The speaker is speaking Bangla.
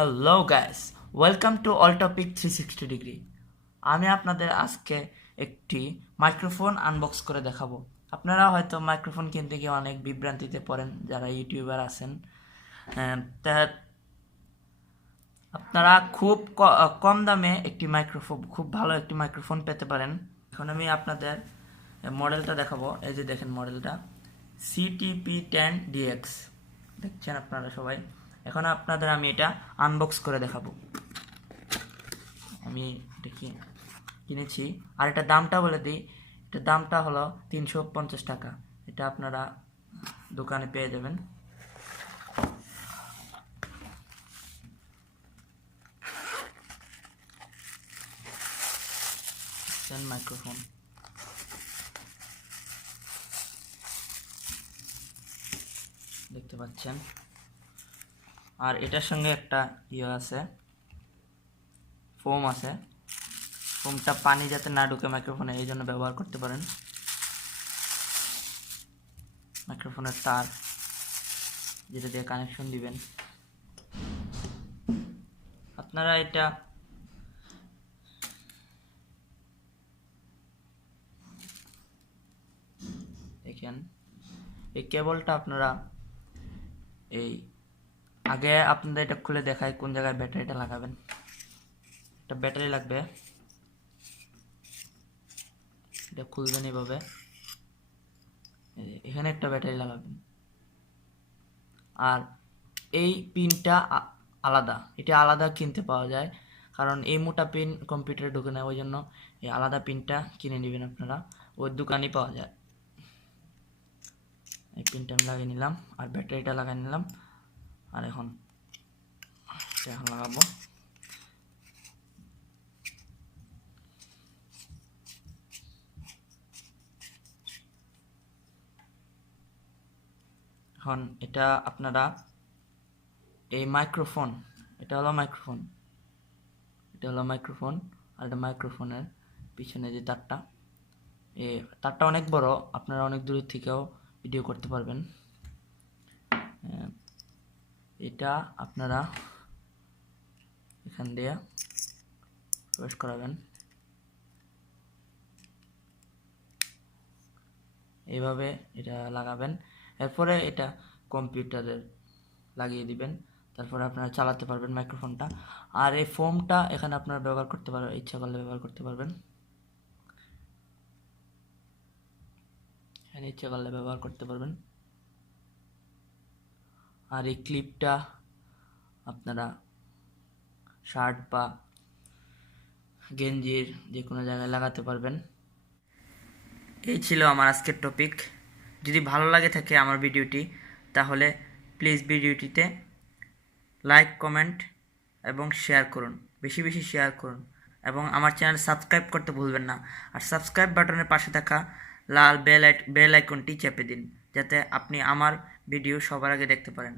Hello guys, welcome to all topic 360 degree. আমি আপনাদের আজকে একটি মাইক্রোফোন আনবক্স করে দেখাবো। আপনারা হয়তো মাইক্রোফোন কিনতে গিয়ে অনেক বিভ্রান্তিতে পড়েন যারা ইউটিউবার আছেন। তা আপনারা খুব কম দামে একটি মাইক্রোফোন, খুব ভালো একটি মাইক্রোফোন পেতে পারেন। এখন আমি আপনাদের মডেলটা দেখাবো। এই যে দেখেন মডেলটা CTP10DX, দেখছেন আপনারা সবাই। এখন আপনাদের আমি এটা আনবক্স করে দেখাবো। আমি দেখি কিনেছি, আর এটা দামটা বলে দিই। এটা দামটা হলো 350 টাকা। এটা আপনারা দোকানে পেয়ে যাবেন। মাইক্রোফোন দেখতে পাচ্ছেন, আর এটার সঙ্গে একটা আছে, ফোম আছে। ফোমটা পানি যাতে না ঢুকে মাইক্রোফোনে, এই জন্য ব্যবহার করতে পারেন। মাইক্রোফোনের তার যেটা দিয়ে কানেকশন দিবেন। আপনারা এটা দেখেন, এই কেবলটা আপনারা এই আগে আপনাদের এটা খুলে দেখায় কোন জায়গায় ব্যাটারিটা লাগাবেন। এটা ব্যাটারি লাগবে, এটা খুলবেন এইভাবে। এখানে একটা ব্যাটারি লাগাবেন, আর এই পিনটা আলাদা, এটা আলাদা কিনতে পাওয়া যায়, কারণ এই মোটা পিন কম্পিউটারে ঢুকে না, ওই জন্য এই আলাদা পিনটা কিনে নেবেন আপনারা, ওই দোকানেই পাওয়া যায়। এই পিনটা আমি লাগিয়ে নিলাম, আর ব্যাটারিটা লাগিয়ে নিলাম। আর এখন লাগাবো। এখন এটা আপনারা এই মাইক্রোফোন, এটা হলো মাইক্রোফোন, আর এটা মাইক্রোফোনের পিছনে যে তারটা, এই তারটা অনেক বড়, আপনারা অনেক দূরের থেকেও ভিডিও করতে পারবেন। এটা আপনারা এখান দিয়ে প্রবেশ করাবেন, এইভাবে এটা লাগাবেন। এরপরে এটা কম্পিউটারে লাগিয়ে দিবেন, তারপরে আপনারা চালাতে পারবেন মাইক্রোফোনটা। আর এই ফোমটা এখানে আপনারা ব্যবহার করতে পারবেন, ইচ্ছা করলে ব্যবহার করতে পারবেন, এখানে ইচ্ছা করলে ব্যবহার করতে পারবেন। আর এই ক্লিপটা আপনারা শার্ট বা গেঞ্জির যে কোনো জায়গায় লাগাতে পারবেন। এই ছিল আমার আজকের টপিক। যদি ভালো লাগে থাকে আমার ভিডিওটি, তাহলে প্লিজ ভিডিওটিতে লাইক, কমেন্ট এবং শেয়ার করুন, বেশি বেশি শেয়ার করুন, এবং আমার চ্যানেল সাবস্ক্রাইব করতে ভুলবেন না। আর সাবস্ক্রাইব বাটনের পাশে থাকা লাল বেল আইকনটি চেপে দিন, যাতে আপনি আমার ভিডিও সবার আগে দেখতে পারেন।